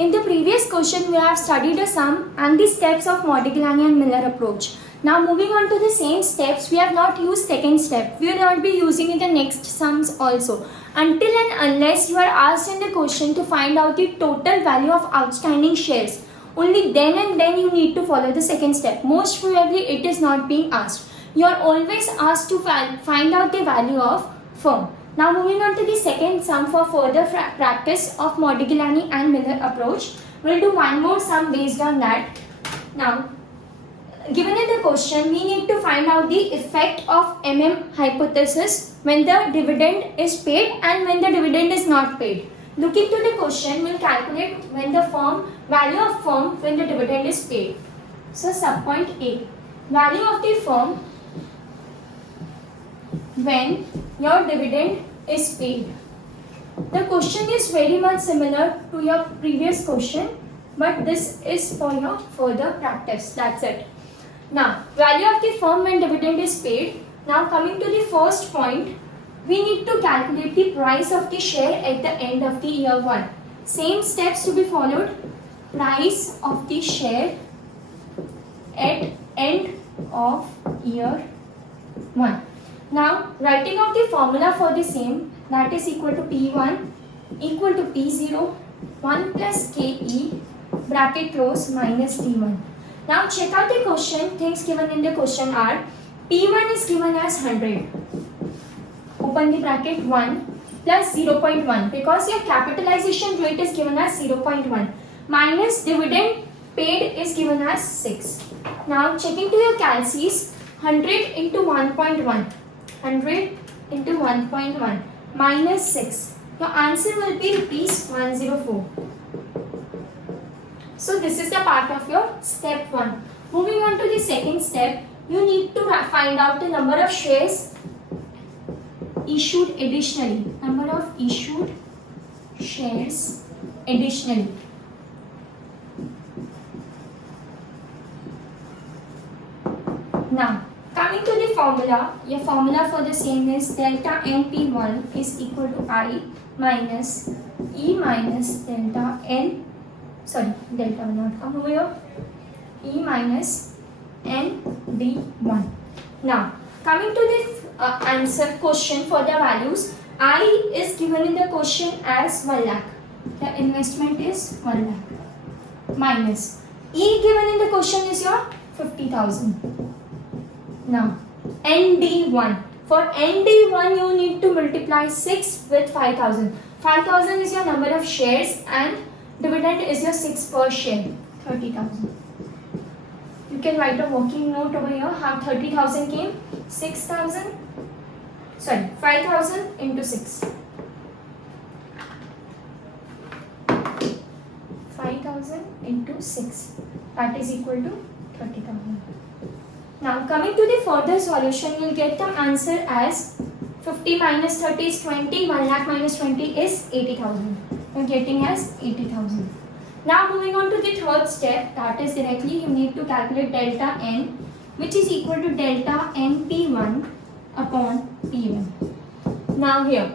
In the previous question, we have studied a sum and the steps of Modigliani and Miller approach. Now moving on to the same steps, we have not used second step. We will not be using in the next sums also. Until and unless you are asked in the question to find out the total value of outstanding shares, only then and then you need to follow the second step. Most probably it is not being asked. You are always asked to find out the value of firm. Now moving on to the second sum for further practice of Modigliani and Miller approach. We'll do one more sum based on that. Now, given in the question, we need to find out the effect of MM hypothesis when the dividend is paid and when the dividend is not paid. Looking to the question, we'll calculate when the value of firm when the dividend is paid. So subpoint A, value of the firm when your dividend is paid. The question is very much similar to your previous question, but this is for your further practice. That's it. Now, value of the firm when dividend is paid. Now coming to the first point, we need to calculate the price of the share at the end of the year 1. Same steps to be followed. Price of the share at end of year 1. Now, writing out the formula for the same, that is equal to P1 equal to P0 1 plus KE bracket close minus D1. Now check out the question. Things given in the question are P1 is given as 100. Open the bracket 1 plus 0.1 because your capitalization rate is given as 0.1 minus dividend paid is given as 6. Now checking to your calcs, 100 into 1.1. 100 into 1.1 minus 6. Your answer will be rupees 104. So this is the part of your step 1. Moving on to the second step, you need to find out the number of shares issued additionally. Number of issued shares additionally. Now, coming to the formula, your formula for the same is delta NP1 is equal to I minus E minus delta N, delta will not come over here, E minus ND1. Now, coming to the answer question for the values, I is given in the question as 1 lakh. The investment is 1 lakh. Minus E given in the question is your 50,000. Now, ND1. For ND1, you need to multiply 6 with 5,000. 5,000 is your number of shares and dividend is your 6 per share, 30,000. You can write a working note over here. How 30,000 came? 5,000 into 6. 5,000 into 6. That is equal to 30,000. Now coming to the further solution, you will get the answer as 50 minus 30 is 20, 1 lakh minus 20 is 80,000. You are getting as 80,000. Now moving on to the third step, that is directly you need to calculate delta N, which is equal to delta NP1 upon P1. Now here,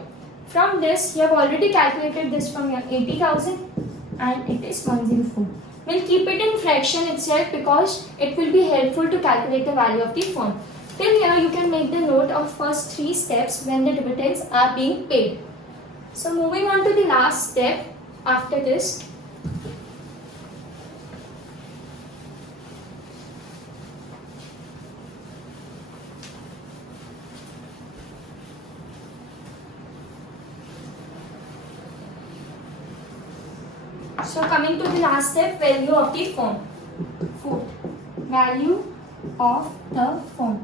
from this you have already calculated this from your 80,000 and it is 104. We'll keep it in fraction itself because it will be helpful to calculate the value of the firm. Till here you can make the note of first 3 steps when the dividends are being paid. So moving on to the last step after this. So coming to the last step, value of the firm. Fourth, value of the firm.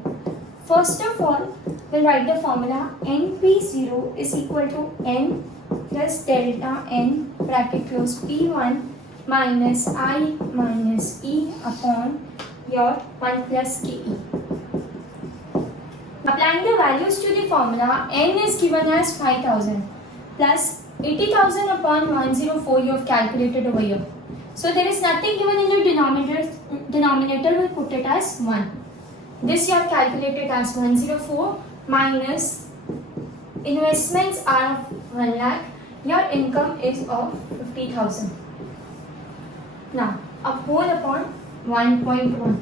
First of all, we'll write the formula NP0 is equal to N plus delta N bracket close P1 minus I minus E upon your 1 plus KE. Applying the values to the formula, N is given as 5,000 plus 80,000 upon 104 you have calculated over here. So there is nothing given in the denominator, we'll put it as 1. This you have calculated as 104 minus investments are of 1 lakh. Your income is of 50,000. Now a whole upon 1.1.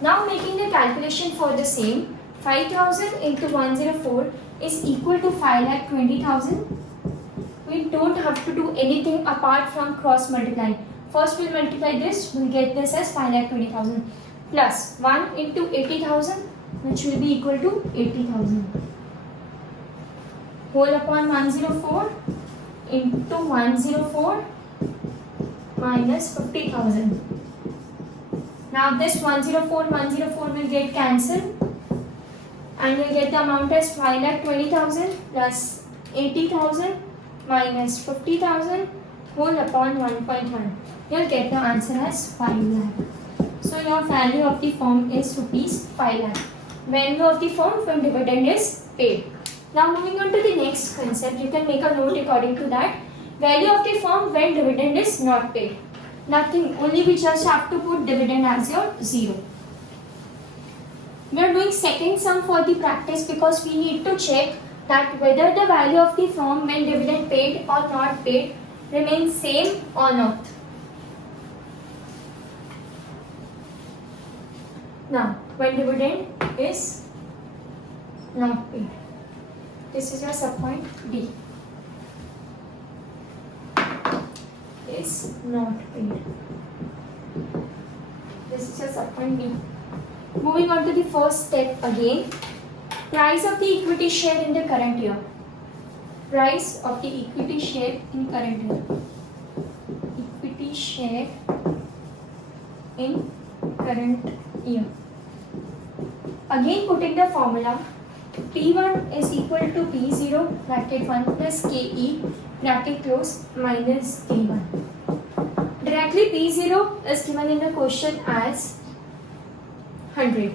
Now making the calculation for the same, 5000 into 104 is equal to 5,20,000. We don't have to do anything apart from cross multiplying. First we'll multiply this, we'll get this as 5,20,000 plus 1 into 80,000, which will be equal to 80,000. Whole upon 104 into 104 minus 50,000. Now this 104 will get cancelled and we'll get the amount as 5,20,000 plus 80,000 minus 50,000 whole upon 1.1. You'll get the answer as 5 lakh. So your value of the firm is rupees 5 lakh. Value of the firm when dividend is paid. Now moving on to the next concept, you can make a note according to that. Value of the firm when dividend is not paid. Nothing, only we just have to put dividend as your 0. We are doing second sum for the practice because we need to check that whether the value of the firm when dividend paid or not paid remains same or not. Now, when dividend is not paid. This is your subpoint D. Is not paid. This is your subpoint B. Moving on to the first step again. Price of the equity share in the current year. Price of the equity share in current year. Equity share in current year. Again putting the formula. P1 is equal to P0 bracket 1 plus KE bracket close minus K1. Directly P0 is given in the question as 100.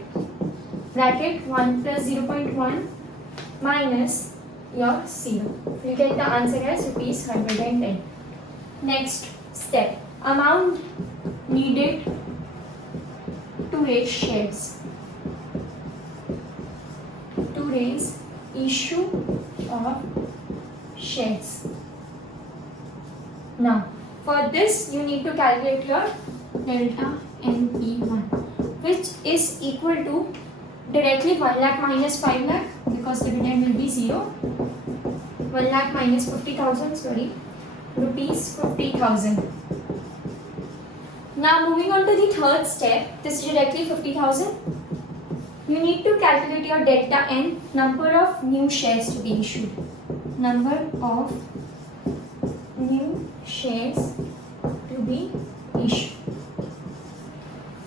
Bracket 1 plus 0.1 minus your 0. You get the answer as rupees 110. Next step. Amount needed to raise shares. To raise issue of shares. Now, for this you need to calculate your delta NP1, which is equal to directly 1 lakh minus 5 lakh because dividend will be 0. 1 lakh minus 50,000, sorry, rupees 50,000. Now moving on to the third step, this is directly 50,000. You need to calculate your delta N, number of new shares to be issued. Number of new shares to be issued.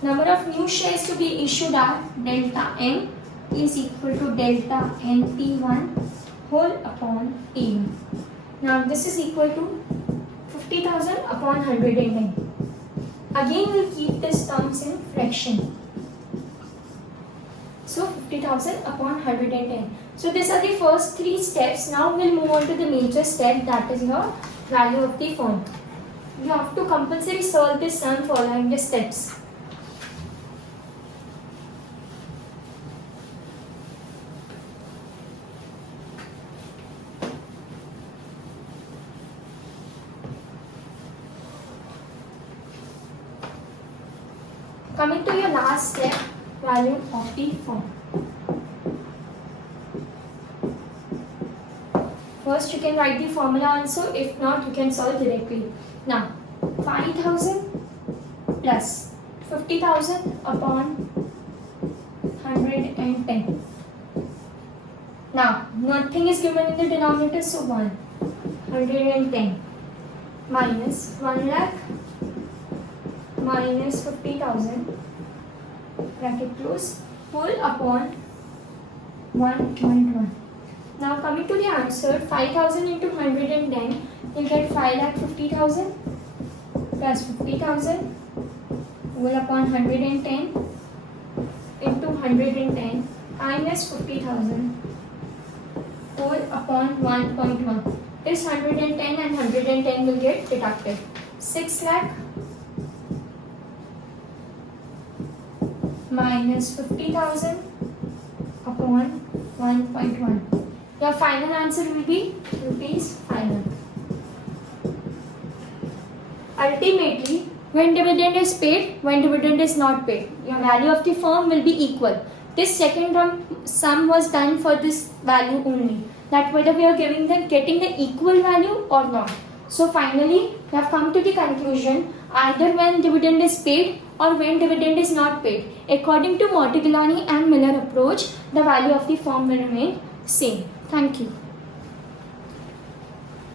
Number of new shares to be issued are delta N is equal to delta NP1 whole upon P1. Now this is equal to 50,000 upon 110. Again we'll keep this terms in fraction. So 50,000 upon 110. So these are the first three steps. Now we'll move on to the major step, that is your value of the firm. You have to compulsory solve this sum following the steps. Coming to your last step, value of the firm. First you can write the formula also, if not you can solve directly. Now 5,000 plus 50,000 upon 110. Now nothing is given in the denominator, so 110 minus 1 lakh minus 50,000 bracket close whole upon 1.1. Now coming to the answer, 5,000 into 110, you'll get 5,50,000 plus 50,000 whole upon 110 into 110 minus 50,000 whole upon 1.1. This 110 and 110 will get deducted. 6 lakh minus 50,000 upon 1.1. Your final answer will be rupees 5 lakh. Ultimately, when dividend is paid, when dividend is not paid. Your value of the firm will be equal. This second sum was done for this value only, that whether we are getting the equal value or not. So finally, we have come to the conclusion, either when dividend is paid or when dividend is not paid. According to Modigliani and Miller approach, the value of the firm will remain same. Thank you.